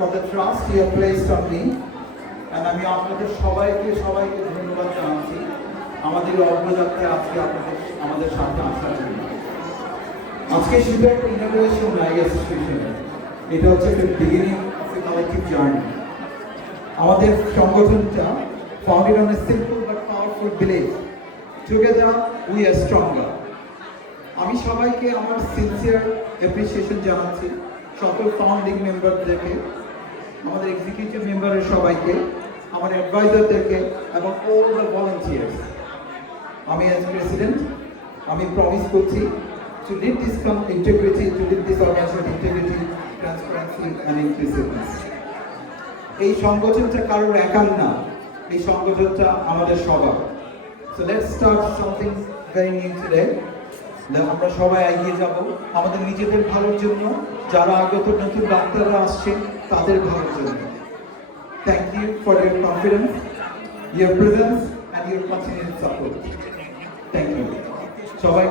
for the trust you have placed on me, and আমি আপনাদের সবাইকে ধন্যবাদ জানাচ্ছি আমাদের অগ্রযাত্রায় আজকে আমাদের সাথে আসার জন্য। আজকে শুধু একটা ইনোভেশন নাই অ্যাসোসিয়েশনের, এটা হচ্ছে একটা beginning of A collective journey. আমাদের সংগঠনটা founded on a simple but powerful belief, together we are stronger. আমি সবাইকে আমার সিনসিয়ার অ্যাপ্রিসিয়েশন জানাচ্ছি, সকল ফাউন্ডিং মেম্বারদেরকে, আমাদের এক্সিকিউটিভ মেম্বারের সবাইকে, আমার অ্যাডভাইজারদেরকে এবং অল দ্য ভলান্টিয়ার্স। আমি অ্যাজ প্রেসিডেন্ট আমি প্রমিস করছি to lead this integrity, to lead this organization integrity, transparency and inclusiveness. এই সংগঠনটা কারোর একার না, এই সংগঠনটা আমাদের সবার। So let's start something very new today. আমরা সবাই এগিয়ে যাব আমাদের নিজেদের ভালোর জন্য, যারা আগত নতুন ডাক্তাররা আসছে তাদের ভালোর জন্য। Thank you for your confidence, your presence and your continued support. Thank you. সবাই